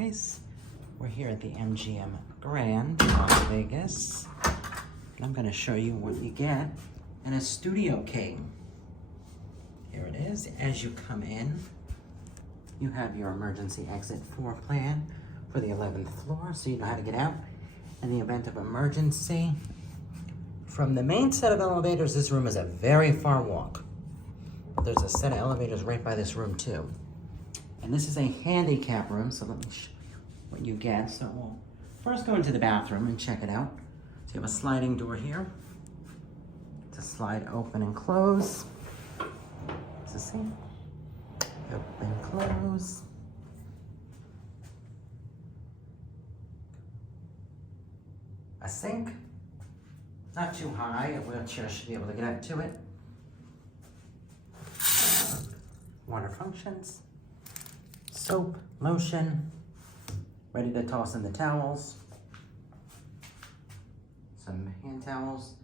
guys. We're here at the MGM Grand Las Vegas. And I'm gonna show you what you get in a Studio King. Here it is. As you come in, you have your emergency exit floor plan for the 11th floor, so you know how to get out in the event of emergency. From the main set of elevators, this room is a very far walk. There's a set of elevators right by this room too. And this is a handicap room, so let me show you what you get. So we'll first go into the bathroom and check it out. So you have a sliding door here to slide open and close. It's the same. Open, close. A sink, not too high, a wheelchair should be able to get up to it. Water functions, soap, lotion, ready to toss in the towels, some hand towels,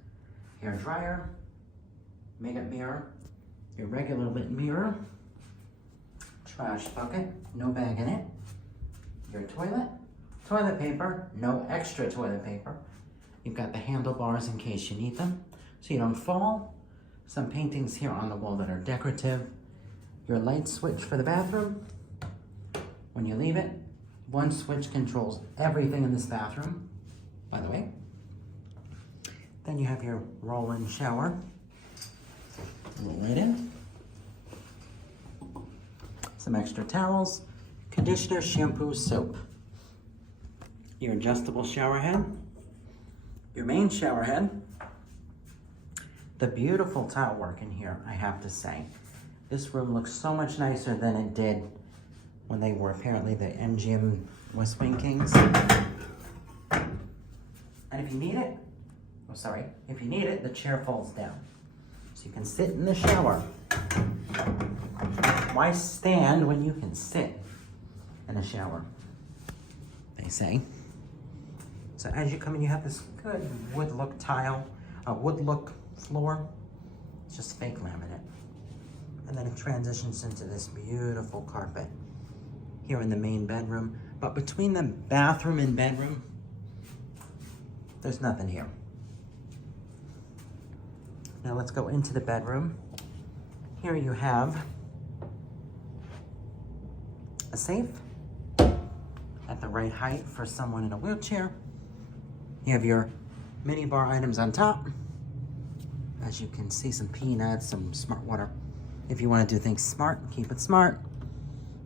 hair dryer, makeup mirror, your regular lit mirror, trash bucket, no bag in it, your toilet paper, no extra toilet paper. You've got the handlebars in case you need them, so you don't fall. Some paintings here on the wall that are decorative. Your light switch for the bathroom. When you leave it, one switch controls everything in this bathroom, by the way. Then you have your roll-in shower. Roll right in. Some extra towels, conditioner, shampoo, soap. Your adjustable shower head. Your main shower head. The beautiful tile work in here, I have to say. This room looks so much nicer than it did when they were apparently the MGM West Wing Kings. And if you need it, if you need it, the chair folds down. So you can sit in the shower. Why stand when you can sit in a shower, they say. So as you come in, you have this good wood look floor. It's just fake laminate. And then it transitions into this beautiful carpet here in the main bedroom. But between the bathroom and bedroom, there's nothing here. Now let's go into the bedroom. Here you have a safe at the right height for someone in a wheelchair. You have your mini bar items on top. As you can see, some peanuts, some smart water. If you want to do things smart, keep it smart.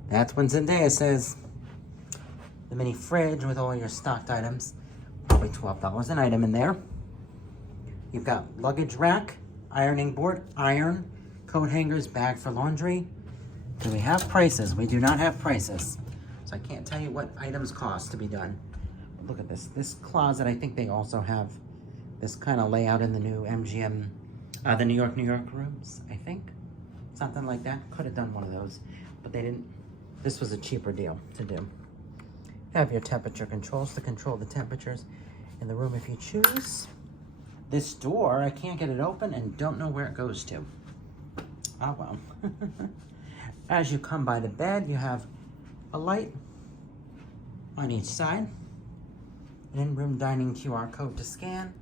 That's when Zendaya says. The mini fridge with all your stocked items, probably $12 an item in there. You've got luggage rack, ironing board, iron, coat hangers, bag for laundry. Do we have prices? We do not have prices. So I can't tell you what items cost to be done. But look at this. This closet, I think they also have this kind of layout in the new MGM, the New York rooms, I think. Something like that. Could have done one of those, but they didn't. This was a cheaper deal to do. You have your temperature controls to control the temperatures in the room if you choose. This door, I can't get it open and don't know where it goes to. Oh well. As you come by the bed, you have a light on each side, an in-room dining QR code to scan,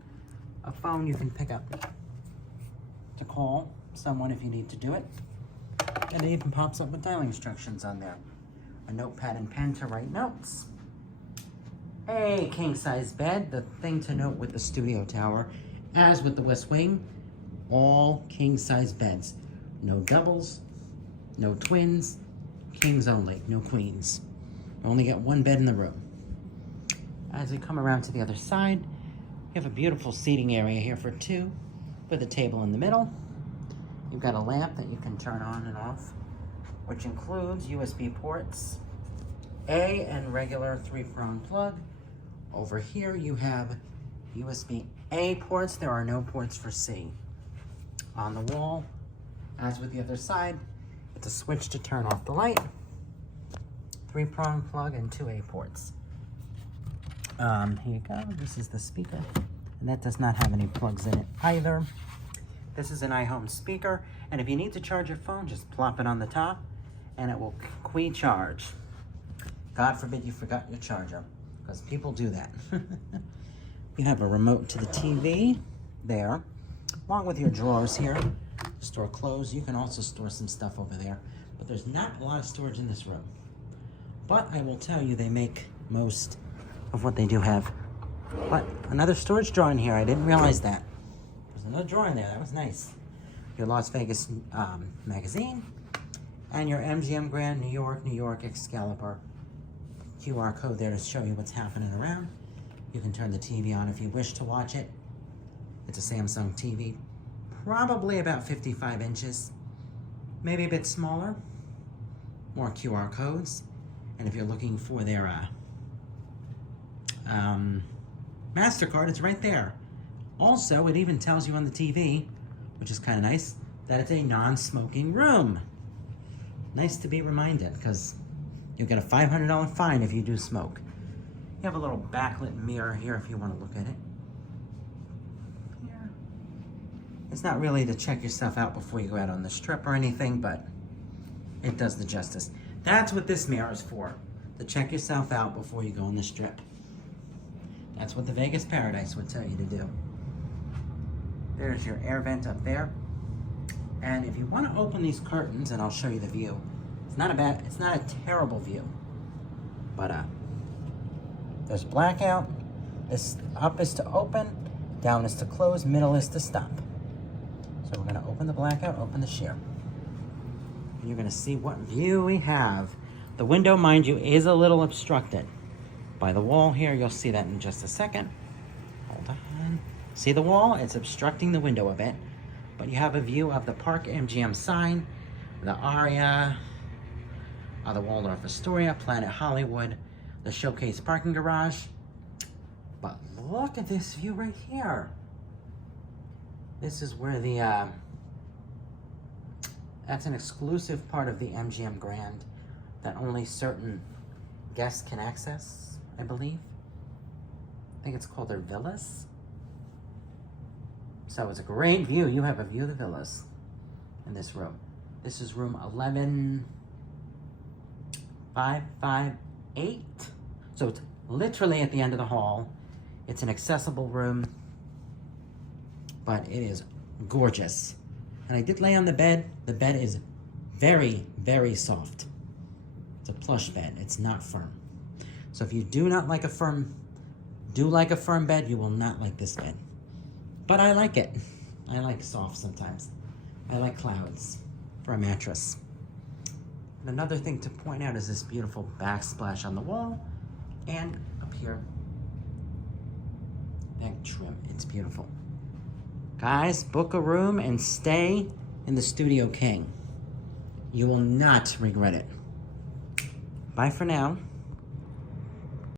a phone you can pick up to call someone if you need to do it, and it even pops up with dialing instructions on there. A notepad and pen to write notes. A king-size bed. The thing to note with the studio tower, as with the West Wing, all king-size beds. No doubles, no twins, kings only, no queens. You only get one bed in the room. As we come around to the other side, you have a beautiful seating area here for two, with a table in the middle. You've got a lamp that you can turn on and off, which includes USB ports, A and regular 3-prong plug. Over here you have USB A ports. There are no ports for C. On the wall, as with the other side, it's a switch to turn off the light, 3-prong plug and 2 A ports. Here you go. This is the speaker, and that does not have any plugs in it either. This is an iHome speaker, and if you need to charge your phone, just plop it on the top, and it will quick charge. God forbid you forgot your charger, because people do that. You have a remote to the TV there, along with your drawers here. Store clothes. You can also store some stuff over there, but there's not a lot of storage in this room. But I will tell you, they make most of what they do have. But another storage drawer in here. I didn't realize that. There's another drawer in there. That was nice. Your Las Vegas magazine and your MGM Grand New York Excalibur QR code there to show you what's happening around. You can turn the TV on if you wish to watch it. It's a Samsung TV, probably about 55 inches, maybe a bit smaller. More QR codes, and if you're looking for their MasterCard, it's right there. Also, it even tells you on the TV, which is kind of nice, that it's a non-smoking room. Nice to be reminded, because you'll get a $500 fine if you do smoke. You have a little backlit mirror here if you want to look at it. Here. It's not really to check yourself out before you go out on the strip or anything, but it does the justice. That's what this mirror is for, to check yourself out before you go on the strip. That's what the Vegas Paradise would tell you to do. There's your air vent up there. And if you want to open these curtains, and I'll show you the view, it's not a terrible view. But there's blackout. This up is to open, down is to close, middle is to stop. So we're going to open the blackout, open the sheer. And you're going to see what view we have. The window, mind you, is a little obstructed by the wall here. You'll see that in just a second. Hold on. See the wall? It's obstructing the window a bit. But you have a view of the Park MGM sign, the Aria, the Waldorf Astoria, Planet Hollywood, the Showcase parking garage. But look at this view right here. This is where the, that's an exclusive part of the MGM Grand that only certain guests can access, I believe. I think it's called their villas. So it's a great view. You have a view of the villas in this room. This is room 11558. So it's literally at the end of the hall. It's an accessible room, but it is gorgeous. And I did lay on the bed. The bed is very, very soft. It's a plush bed. It's not firm. So if you do not like a firm bed, you will not like this bed. But I like it. I like soft sometimes. I like clouds for a mattress. And another thing to point out is this beautiful backsplash on the wall and up here. That trim, it's beautiful. Guys, book a room and stay in the Studio King. You will not regret it. Bye for now.